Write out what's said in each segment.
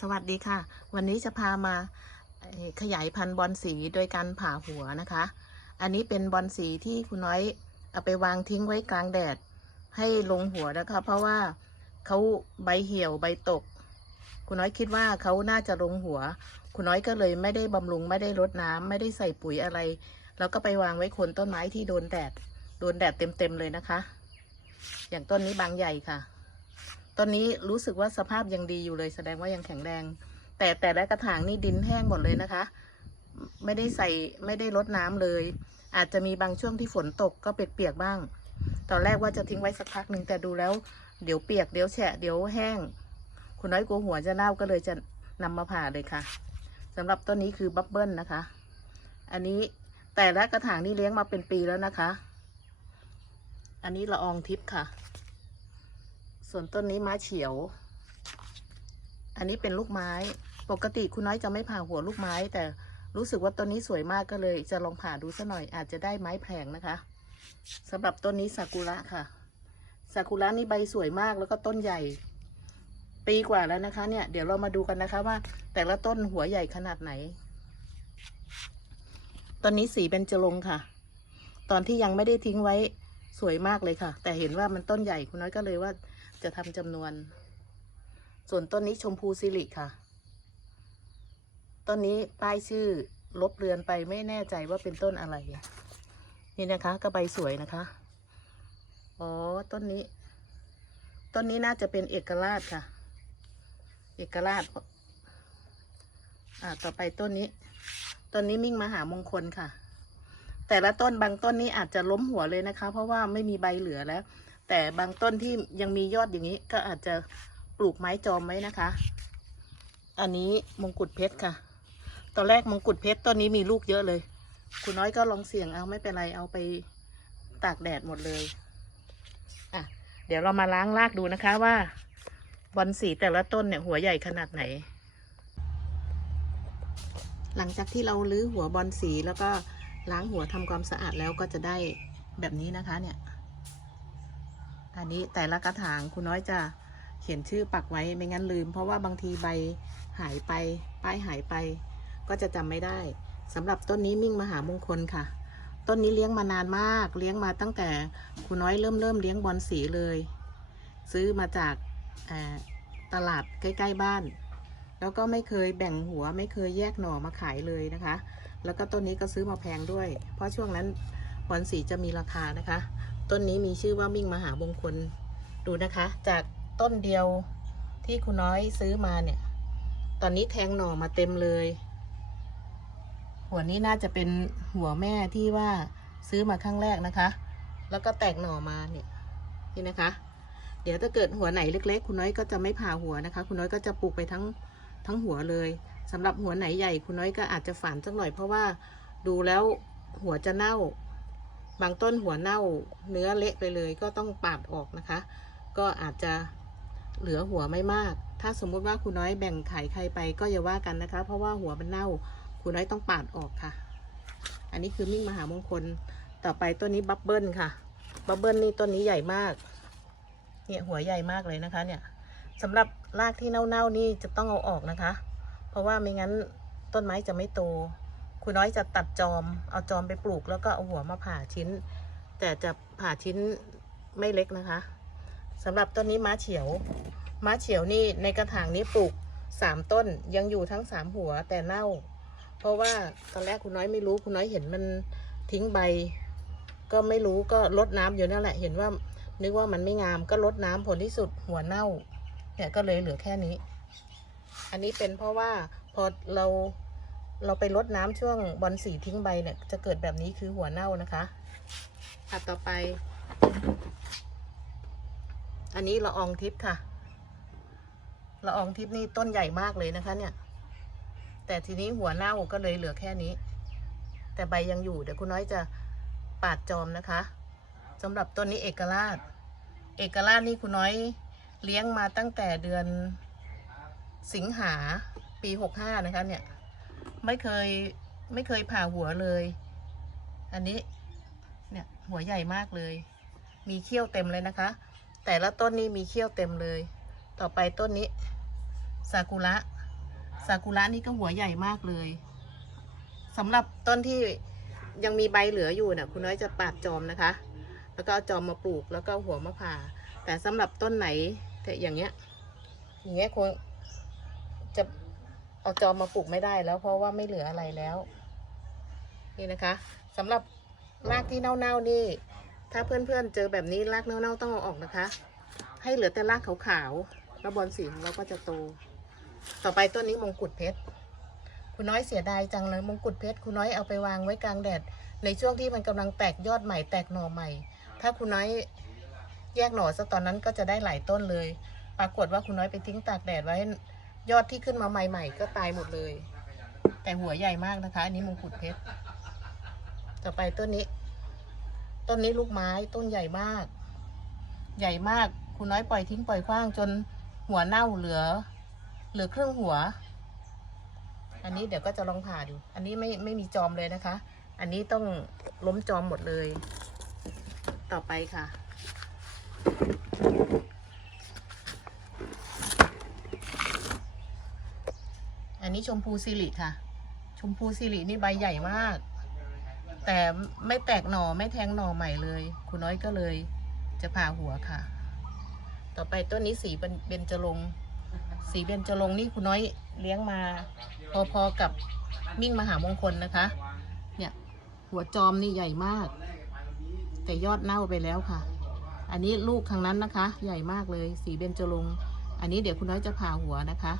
สวัสดีค่ะ วันนี้จะพามาขยายพันธุ์บอลสีโดยการผ่าหัวนะคะ อันนี้เป็นบอลสีที่คุณน้อยเอาไปวางทิ้งไว้กลางแดด ให้ลงหัวนะคะ เพราะว่าเขาใบเหี่ยวใบตก คุณน้อยคิดว่าเขาน่าจะลงหัว คุณน้อยก็เลยไม่ได้บำรุงไม่ได้รดน้ำไม่ได้ใส่ปุ๋ยอะไร แล้วก็ไปวางไว้คนต้นไม้ที่โดนแดดโดนแดดเต็มๆเลยนะคะ อย่างต้นนี้บางใหญ่ค่ะ ต้นนี้รู้สึกว่าสภาพยังดีอยู่เลยแสดงว่ายังแข็งแรง แต่แต่ละกระถางนี่ดินแห้งหมดเลยนะคะ ไม่ได้ใส่ไม่ได้รดน้ำเลย อาจจะมีบางช่วงที่ฝนตกก็เปียกๆบ้าง ตอนแรกว่าจะทิ้งไว้สักพักหนึ่งแต่ดูแล้วเดี๋ยวเปียกเดี๋ยวแฉะเดี๋ยวแห้ง คุณน้อยกลัวหัวจะเน่าก็เลยจะนำมาผ่าเลยค่ะสำหรับต้นนี้คือบับเบิ้ลนะคะ อันนี้แต่ละกระถางนี่เลี้ยงมาเป็นปีแล้วนะคะ อันนี้ละอองทิพย์ค่ะ ส่วนต้นนี้ม้าเฉียว อันนี้เป็นลูกไม้ ปกติคุณน้อยจะไม่ผ่าหัวลูกไม้ แต่รู้สึกว่าต้นนี้สวยมากก็เลย จะลองผ่าดูสัหน่อย อาจจะได้ไม้แผงนะคะสำหรับต้นนี้ซากุระค่ะซากุระนี่ใบสวยมากแล้วก็ต้นใหญ่ ปีกว่าแล้วนะคะ เนี่ย เดี๋ยวเรามาดูกันนะคะว่า แต่ละต้นหัวใหญ่ขนาดไหนต้นนี้สีเป็นจรงค่ะ ตอนที่ยังไม่ได้ทิ้งไว้สวยมากเลยค่ะ แต่เห็นว่ามันต้นใหญ่คุณน้อยก็เลยว่า จะทำจำนวน ส่วนต้นนี้ชมพูสิริค่ะ ต้นนี้ป้ายชื่อลบเลือนไปไม่แน่ใจว่าเป็นต้นอะไร นี่นะคะก็ใบสวยนะคะ อ๋อ ต้นนี้ ต้นนี้น่าจะเป็นเอกราชค่ะ เอกราช อ่า ต่อไปต้นนี้ ต้นนี้มิ่งมหามงคลค่ะ แต่ละต้นบางต้นนี้อาจจะล้มหัวเลยนะคะ เพราะว่าไม่มีใบเหลือแล้ว แต่บางต้นที่ยังมียอดอย่างนี้ก็อาจจะปลูกไม้จอมไว้นะคะ อันนี้มงกุฎเพชรค่ะ ตอนแรกมงกุฎเพชรต้นนี้มีลูกเยอะเลย คุณน้อยก็ลองเสี่ยงเอาไม่เป็นไรเอาไปตากแดดหมดเลยอะเดี๋ยวเรามาล้างรากดูนะคะว่าบอนสีแต่ละต้นเนี่ยหัวใหญ่ขนาดไหน หลังจากที่เราลื้อหัวบอนสีแล้วก็ล้างหัวทำความสะอาดแล้วก็จะได้แบบนี้นะคะเนี่ย อันนี้แต่ละกระถางคุณน้อยจะเขียนชื่อปักไว้ไม่งั้นลืม เพราะว่าบางทีใบหายไปป้ายหายไป ก็จะจำไม่ได้สำหรับต้นนี้มิ่งมหามงคลค่ะ ต้นนี้เลี้ยงมานานมาก เลี้ยงมาตั้งแต่คุณน้อยเริ่มเริ่มเลี้ยงบอลสีเลย ซื้อมาจากตลาดใกล้ ๆ บ้าน แล้วก็ไม่เคยแบ่งหัวไม่เคยแยกหน่อมาขายเลยนะคะ แล้วก็ต้นนี้ก็ซื้อมาแพงด้วย เพราะช่วงนั้นบอลสีจะมีราคานะคะ ต้นนี้มีชื่อว่ามิ่งมหามงคลดูนะคะ จากต้นเดียวที่คุณน้อยซื้อมาเนี่ย ตอนนี้แทงหน่อมาเต็มเลย หัวนี้น่าจะเป็นหัวแม่ที่ว่าซื้อมาครั้งแรกนะคะ แล้วก็แตกหน่อมาเนี่ยนี่นะคะ เดี๋ยวถ้าเกิดหัวไหนเล็ก ๆ คุณน้อยก็จะไม่ผ่าหัวนะคะ คุณน้อยก็จะปลูกไปทั้งทั้งหัวเลยสำหรับหัวไหนใหญ่คุณน้อยก็อาจจะฝานสักหน่อยเพราะว่าดูแล้วหัวจะเน่า บางต้นหัวเน่าเนื้อเละไปเลยก็ต้องปาดออกนะคะ ก็อาจจะเหลือหัวไม่มาก ถ้าสมมุติว่าคุณน้อยแบ่งขายใครไปก็อย่าว่ากันนะคะ เพราะว่าหัวมันเน่าคุณน้อยต้องปาดออกค่ะ อันนี้คือมิ่งมหามงคล ต่อไปต้นนี้บับเบิ้ลค่ะ บับเบิ้ลนี่ต้นนี้ใหญ่มาก เนี่ยหัวใหญ่มากเลยนะคะ เนี่ยสำหรับรากที่เน่าๆนี่จะต้องเอาออกนะคะ เพราะว่าไม่งั้นต้นไม้จะไม่โต คุณน้อยจะตัดจอม เอาจอมไปปลูกแล้วก็เอาหัวมาผ่าชิ้น แต่จะผ่าชิ้นไม่เล็กนะคะสำหรับต้นนี้ม้าเฉียว ม้าเฉียวนี่ในกระถางนี้ปลูกสามต้นยังอยู่ทั้งสามหัวแต่เน่า เพราะว่าตอนแรกคุณน้อยไม่รู้คุณน้อยเห็นมันทิ้งใบ ก็ไม่รู้ก็ลดน้ำอยู่นั่นแหละเห็นว่า นึกว่ามันไม่งามก็ลดน้ำผลที่สุดหัวเน่าเนี่ยก็เลยเหลือแค่นี้ อันนี้เป็นเพราะว่าพอเรา เราไปลดน้ำช่วงบอลสีทิ้งใบเนี่ยจะเกิดแบบนี้คือหัวเน่านะคะอะต่อไป อันนี้ละอองทิพย์ค่ะละอองทิพย์นี่ต้นใหญ่มากเลยนะคะ เนี่ย แต่ทีนี้หัวเน่าก็เลยเหลือแค่นี้ แต่ใบยังอยู่เดี๋ยวคุณน้อยจะปาดจอมนะคะสำหรับต้นนี้เอกราช เอกราชนี่คุณน้อยเลี้ยงมาตั้งแต่เดือนสิงหาปีหกห้านะคะเนี่ย ไม่เคยไม่เคยผ่าหัวเลย อันนี้เนี่ยหัวใหญ่มากเลย มีเขี้ยวเต็มเลยนะคะ แต่ละต้นนี้มีเขี้ยวเต็มเลย ต่อไปต้นนี้ซากุระซากุระนี่ก็หัวใหญ่มากเลยสำหรับต้นที่ยังมีใบเหลืออยู่เนี่ยคุณน้อยจะปาดจอมนะคะ แล้วก็จอมมาปลูกแล้วก็หัวมาผ่า แต่สำหรับต้นไหนแต่อย่างเงี้ยอย่างเงี้ยคง เอาจอมมาปลูกไม่ได้แล้วเพราะว่าไม่เหลืออะไรแล้ว นี่นะคะสำหรับรากที่เน่าๆนี่ ถ้าเพื่อนๆเจอแบบนี้รากเน่าๆต้องเอาออกนะคะ ให้เหลือแต่รากขาวๆแล้วบอลสีของเราก็จะโต ต่อไปต้นนี้มงกุฎเพชรคุณน้อยเสียดายจังเลยมงกุฎเพชรคุณน้อยเอาไปวางไว้กลางแดด ในช่วงที่มันกำลังแตกยอดใหม่แตกหน่อใหม่ ถ้าคุณน้อยแยกหน่อซะตอนนั้นก็จะได้หลายต้นเลย ปรากฏว่าคุณน้อยไปทิ้งตากแดดไว้ ยอดที่ขึ้นมาใหม่ ๆ ก็ตายหมดเลย แต่หัวใหญ่มากนะคะ อันนี้มงกุฎเพชรต่อไปต้นนี้ ต้นนี้ลูกไม้ต้นใหญ่มาก ใหญ่มากคุณน้อยปล่อยทิ้งปล่อยขว้างจนหัวเน่าเหลือ เหลือเครึ่องหัว อันนี้เดี๋ยวก็จะลองผ่าดู อันนี้ไม่ไม่มีจอมเลยนะคะ อันนี้ต้องล้มจอมหมดเลย ต่อไปค่ะ นี้ชมพูซิริค่ะ ชมพูซิรินี่ใบใหญ่มาก แต่ไม่แตกหน่อไม่แทงหน่อใหม่เลย คุณน้อยก็เลยจะผ่าหัวค่ะ ต่อไปต้นนี้สีเป็นเบญจรงค์สีเบญจรงค์นี่คุณน้อยเลี้ยงมา พอๆกับมิ่งมหามงคลนะคะ เนี่ยหัวจอมนี่ใหญ่มาก แต่ยอดเน่าไปแล้วค่ะ อันนี้ลูกทางนั้นนะคะ ใหญ่มากเลย สีเบญจรงค์อันนี้เดี๋ยวคุณน้อยจะผ่าหัวนะคะ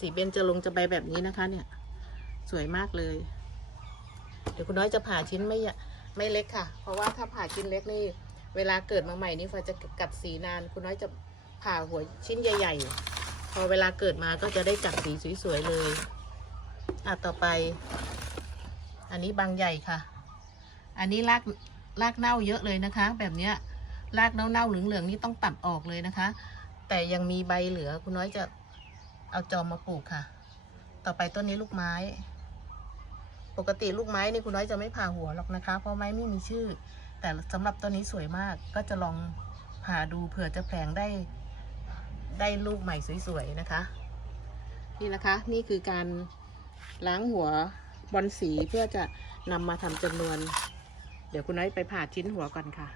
สีเบญจรงจะใบแบบนี้นะคะ เนี่ย สวยมากเลย เดี๋ยวคุณน้อยจะผ่าชิ้นไม่ไม่เล็กค่ะ เพราะว่าถ้าผ่าชิ้นเล็กนี่ เวลาเกิดมาใหม่นี่ฟ้าจะกัดสีนาน คุณน้อยจะผ่าหัวชิ้นใหญ่ ๆ พอเวลาเกิดมาก็จะได้กัดสีสวยๆเลย อะต่อไป อันนี้บางใหญ่ค่ะ อันนี้รากรากเน่าเยอะเลยนะคะ แบบเนี้ยรากเน่าๆเหลืองๆนี่ต้องตัดออกเลยนะคะ แต่ยังมีใบเหลือคุณน้อยจะ เอาจอมมาปลูกค่ะ ต่อไปต้นนี้ลูกไม้ ปกติลูกไม้นี่คุณน้อยจะไม่ผ่าหัวหรอกนะคะ เพราะไม้ไม่มีชื่อ แต่สำหรับต้นนี้สวยมาก ก็จะลองผ่าดูเผื่อจะแผลงได้ ได้ลูกใหม่สวยๆนะคะ นี่นะคะ นี่คือการล้างหัวบอลสีเพื่อจะนำมาทำจำนวน เดี๋ยวคุณน้อยไปผ่าชิ้นหัวก่อนค่ะ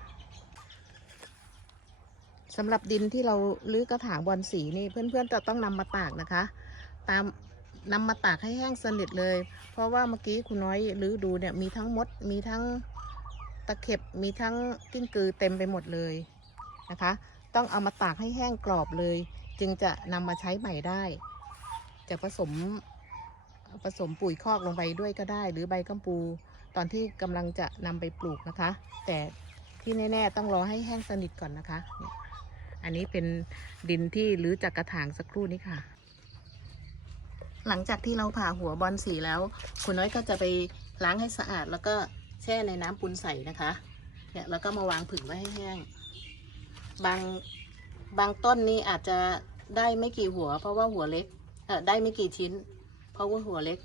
สำหรับดินที่เราลื้อกระถางบอลสีนี่เพื่อนๆจะต้องนำมาตากนะคะ ตามนำมาตากให้แห้งสนิทเลย เพราะว่าเมื่อกี้คุณน้อยลื้อดูเนี่ยมีทั้งมดมีทั้งตะเข็บมีทั้งกิ้งกือเต็มไปหมดเลยนะคะ ต้องเอามาตากให้แห้งกรอบเลย จึงจะนำมาใช้ใหม่ได้ จะผสมผสมปุ๋ยคอกลงไปด้วยก็ได้ หรือใบกัมปู ตอนที่กำลังจะนำไปปลูกนะคะ แต่ที่แน่ ๆ ต้องรอให้แห้งสนิทก่อนนะคะ อันนี้เป็นดินที่รื้อจากกระถางสักครู่นี้ค่ะ หลังจากที่เราผ่าหัวบอลสีแล้ว คุณน้อยก็จะไปล้างให้สะอาด แล้วก็แช่ในน้ำปูนใสนะคะ เนี่ยแล้วก็มาวางผึ่งไว้ให้แห้ง บางบางต้นนี่อาจจะได้ไม่กี่หัว เพราะว่าหัวเล็กเออได้ไม่กี่ชิ้น เพราะว่าหัวเล็ก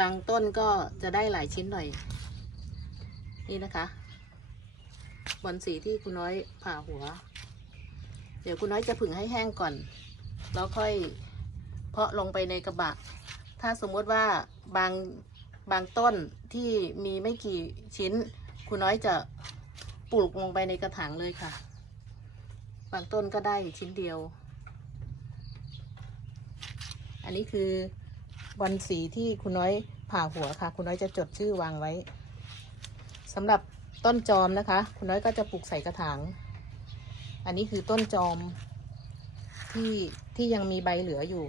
บางต้นก็จะได้หลายชิ้นหน่อย นี่นะคะ บอลสีที่คุณน้อยผ่าหัว เดี๋ยวคุณน้อยจะผึ่งให้แห้งก่อน แล้วค่อยเพาะลงไปในกระบะ ถ้าสมมติว่าบางบางต้นที่มีไม่กี่ชิ้น คุณน้อยจะปลูกลงไปในกระถางเลยค่ะ บางต้นก็ได้ชิ้นเดียว อันนี้คือบอลสีที่คุณน้อยผ่าหัวค่ะ คุณน้อยจะจดชื่อวางไว้สำหรับต้นจอมนะคะ คุณน้อยก็จะปลูกใส่กระถาง อันนี้คือต้นจอมที่ที่ยังมีใบเหลืออยู่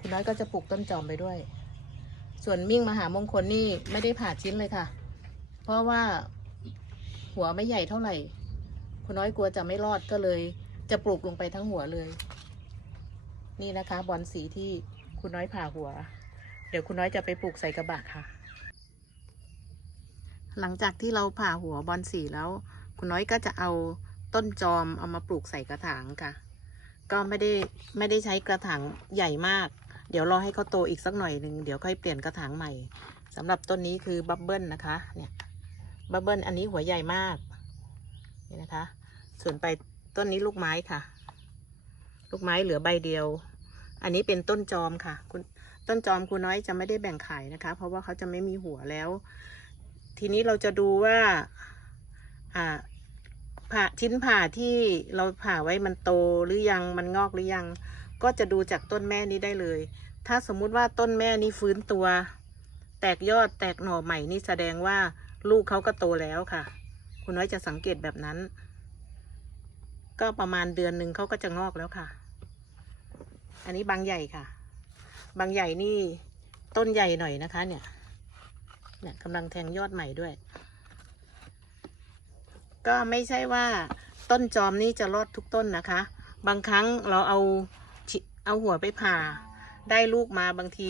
คุณน้อยก็จะปลูกต้นจอมไปด้วย ส่วนมิ่งมหามงคลนี่ไม่ได้ผ่าชิ้นเลยค่ะ เพราะว่าหัวไม่ใหญ่เท่าไหร่ คุณน้อยกลัวจะไม่รอดก็เลย จะปลูกลงไปทั้งหัวเลย นี่นะคะ บอลสีที่คุณน้อยผ่าหัว เดี๋ยวคุณน้อยจะไปปลูกใส่กระบะค่ะ หลังจากที่เราผ่าหัวบอลสีแล้ว คุณน้อยก็จะเอา ต้นจอมเอามาปลูกใส่กระถางค่ะ ก็ไม่ได้ไม่ได้ใช้กระถางใหญ่มาก เดี๋ยวรอให้เขาโตอีกสักหน่อยหนึ่งเดี๋ยวค่อยเปลี่ยนกระถางใหม่สำหรับต้นนี้คือบับเบิ้ลนะคะเนี่ยบับเบิ้ลอันนี้หัวใหญ่มากนี่นะคะ ส่วนไปต้นนี้ลูกไม้ค่ะ ลูกไม้เหลือใบเดียว อันนี้เป็นต้นจอมค่ะ คุณต้นจอมคุณน้อยจะไม่ได้แบ่งขายนะคะ เพราะว่าเขาจะไม่มีหัวแล้ว ทีนี้เราจะดูว่า อ่า ผ่าชิ้นผ่าที่เราผ่าไว้มันโตหรือยังมันงอกหรือยัง ก็จะดูจากต้นแม่นี้ได้เลย ถ้าสมมุติว่าต้นแม่นี้ฟื้นตัว แตกยอดแตกหน่อใหม่นี่แสดงว่าลูกเขาก็โตแล้วค่ะ คุณน้อยจะสังเกตแบบนั้น ก็ประมาณเดือนหนึ่งเขาก็จะงอกแล้วค่ะ อันนี้บางใหญ่ค่ะ บางใหญ่นี่ต้นใหญ่หน่อยนะคะ เนี่ยเนี่ยกำลังแทงยอดใหม่ด้วย ก็ไม่ใช่ว่าต้นจอมนี่จะรอดทุกต้นนะคะ บางครั้งเราเอาเอาหัวไปผ่า ได้ลูกมาบางที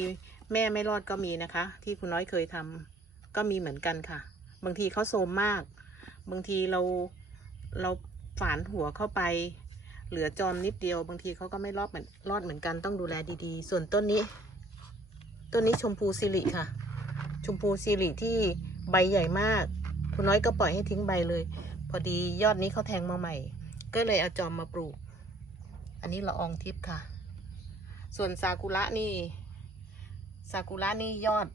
แม่ไม่รอดก็มีนะคะ ที่คุณน้อยเคยทำก็มีเหมือนกันค่ะ บางทีเขาโซมมาก บางทีเราเราฝานหัวเข้าไป เหลือจอมนิดเดียวบางทีเขาก็ไม่รอดเหมือนรอดเหมือนกันต้องดูแลดีๆ ส่วนต้นนี้ต้นนี้ชมพูสิริค่ะ ชมพูสิริที่ใบใหญ่มาก คุณน้อยก็ปล่อยให้ทิ้งใบเลย พอดียอดนี้เขาแทงมาใหม่ ก็เลยเอาจอมมาปลูก อันนี้ละอองทิพย์ค่ะ ส่วนซากุระนี่ซากุระนี่ยอด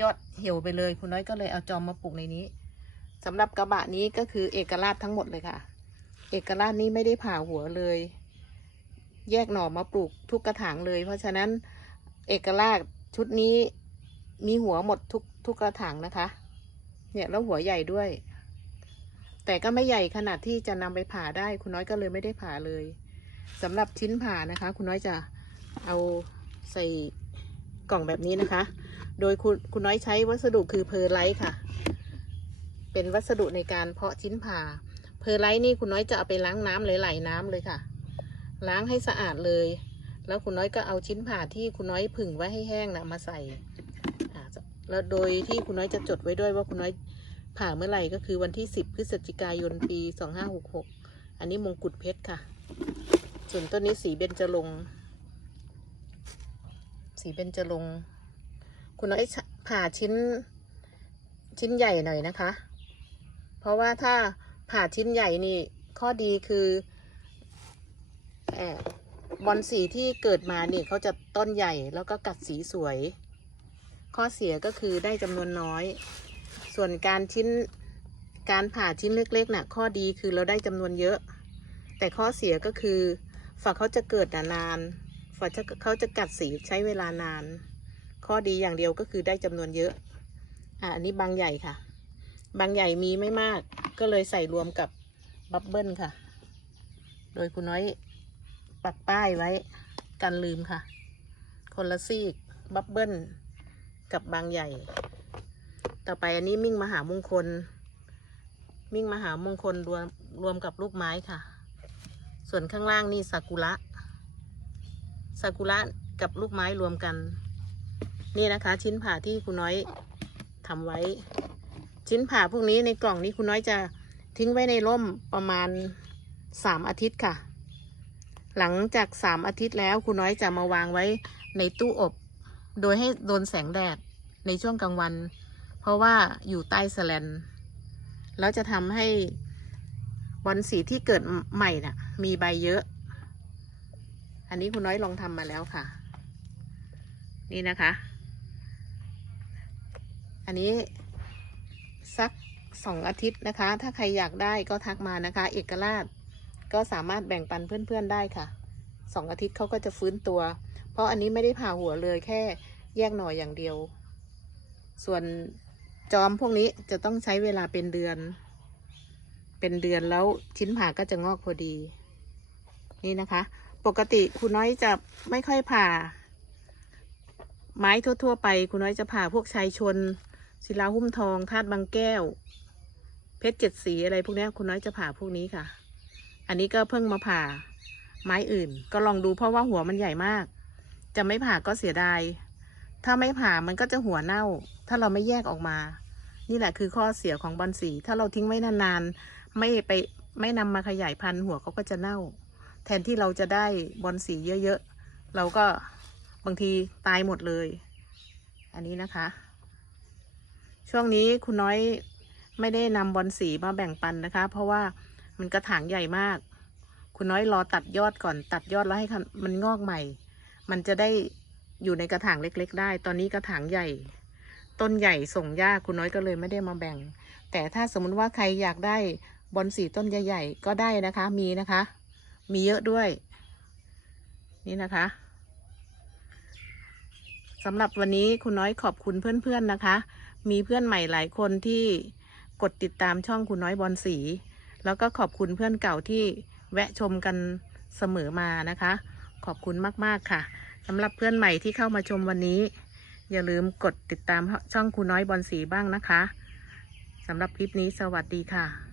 ยอดเหี่ยวไปเลย คุณน้อยก็เลยเอาจอมมาปลูกในนี้สำหรับกระบะนี้ก็คือเอกราชทั้งหมดเลยค่ะ เอกราชนี่ไม่ได้ผ่าหัวเลย แยกหน่อมาปลูกทุกกระถางเลย เพราะฉะนั้นเอกราชชุดนี้มีหัวหมดทุกทุกกระถางนะคะ เนี่ยแล้วหัวใหญ่ด้วย แต่ก็ไม่ใหญ่ขนาดที่จะนำไปผ่าได้ คุณน้อยก็เลยไม่ได้ผ่าเลยสำหรับชิ้นผ่านะคะ คุณน้อยจะเอาใส่กล่องแบบนี้นะคะ โดยคุณคุณน้อยใช้วัสดุคือเพอร์ไลท์ค่ะ เป็นวัสดุในการเพาะชิ้นผ่า เพอร์ไลท์นี่คุณน้อยจะเอาไปล้างน้ำไหลๆน้ำเลยค่ะ ล้างให้สะอาดเลย แล้วคุณน้อยก็เอาชิ้นผ่าที่คุณน้อยผึ่งไว้ให้แห้งนะมาใส่แล้วโดยที่คุณน้อยจะจดไว้ด้วยว่าคุณน้อย ผ่าเมื่อไหร่ก็คือวันที่ 10 พฤศจิกายนปี 2566 อันนี้มงกุฎเพชรค่ะ ส่วนต้นนี้สีเบญจรงค์สีเบญจรงค์คุณน้อยผ่าชิ้นชิ้นใหญ่หน่อยนะคะ เพราะว่าถ้าผ่าชิ้นใหญ่นี่ข้อดีคือแอบบอลสีที่เกิดมาเนี่ยเขาจะต้นใหญ่แล้วก็กัดสีสวย ข้อเสียก็คือได้จำนวนน้อย ส่วนการชิ้นการผ่าชิ้นเล็กๆน่ะ ข้อดีคือเราได้จำนวนเยอะ แต่ข้อเสียก็คือฝักเขาจะเกิดนานฝักเขาจะกัดสีใช้เวลานาน ข้อดีอย่างเดียวก็คือได้จำนวนเยอะ อะอันนี้บางใหญ่ค่ะ บางใหญ่มีไม่มาก ก็เลยใส่รวมกับบับเบิ้ลค่ะ โดยคุณน้อยปักป้ายไว้กันลืมค่ะ คนละซีกบับเบิ้ลกับบางใหญ่ ต่อไปอันนี้มิ่งมหามงคล มิ่งมหามงคลรวมรวมกับลูกไม้ค่ะ ส่วนข้างล่างนี่ซากุระซากุระกับลูกไม้รวมกัน นี่นะคะ ชิ้นผ่าที่คุณน้อยทำไว้ ชิ้นผ่าพวกนี้ในกล่องนี้คุณน้อยจะทิ้งไว้ในร่มประมาณสามอาทิตย์ค่ะ หลังจากสามอาทิตย์แล้วคุณน้อยจะมาวางไว้ในตู้อบ โดยให้โดนแสงแดดในช่วงกลางวัน เพราะว่าอยู่ใต้แสแลนแล้วจะทำให้บอลสีที่เกิดใหม่น่ะ มีใบเยอะ อันนี้คุณน้อยลองทำมาแล้วค่ะ นี่นะคะ อันนี้สักสองอาทิตย์นะคะ ถ้าใครอยากได้ก็ทักมานะคะ เอกราชก็สามารถแบ่งปันเพื่อนๆได้ค่ะสองอาทิตย์เขาก็จะฟื้นตัว เพราะอันนี้ไม่ได้ผ่าหัวเลยแค่แยกหน่อยอย่างเดียว ส่วน จอมพวกนี้จะต้องใช้เวลาเป็นเดือน เป็นเดือนแล้วชิ้นผ่าก็จะงอกพอดี นี่นะคะ ปกติคุณน้อยจะไม่ค่อยผ่า ไม้ทั่ว ๆ ไปคุณน้อยจะผ่าพวกชายชน ศิลาหุ้มทองธาตุบางแก้ว เพชรเจ็ดสีอะไรพวกนี้คุณน้อยจะผ่าพวกนี้ค่ะ อันนี้ก็เพิ่งมาผ่าไม้อื่น ก็ลองดูเพราะว่าหัวมันใหญ่มาก จะไม่ผ่าก็เสียดาย ถ้าไม่ผ่ามันก็จะหัวเน่า ถ้าเราไม่แยกออกมา นี่แหละคือข้อเสียของบอลสี ถ้าเราทิ้งไว้นานๆ ไม่ไปไม่นำมาขยายพันธุ์หัวเขาก็จะเน่า แทนที่เราจะได้บอลสีเยอะๆ เราก็บางทีตายหมดเลย อันนี้นะคะ ช่วงนี้คุณน้อยไม่ได้นำบอลสีมาแบ่งปันนะคะ เพราะว่ามันกระถางใหญ่มาก คุณน้อยรอตัดยอดก่อน ตัดยอดแล้วให้มันงอกใหม่ มันจะได้ อยู่ในกระถางเล็ก ๆ ได้ ตอนนี้กระถางใหญ่ ต้นใหญ่ส่งยากคุณน้อยก็เลยไม่ได้มาแบ่ง แต่ถ้าสมมติว่าใครอยากได้บอนสีต้นใหญ่ๆก็ได้นะคะ มีนะคะ มีเยอะด้วย นี่นะคะสำหรับวันนี้คุณน้อยขอบคุณเพื่อนๆนะคะ มีเพื่อนใหม่หลายคนที่กดติดตามช่องคุณน้อยบอลสี แล้วก็ขอบคุณเพื่อนเก่าที่แวะชมกันเสมอมานะคะ ขอบคุณมากๆค่ะ สำหรับเพื่อนใหม่ที่เข้ามาชมวันนี้ อย่าลืมกดติดตามช่องครูน้อยบอลสีบ้างนะคะสำหรับคลิปนี้สวัสดีค่ะ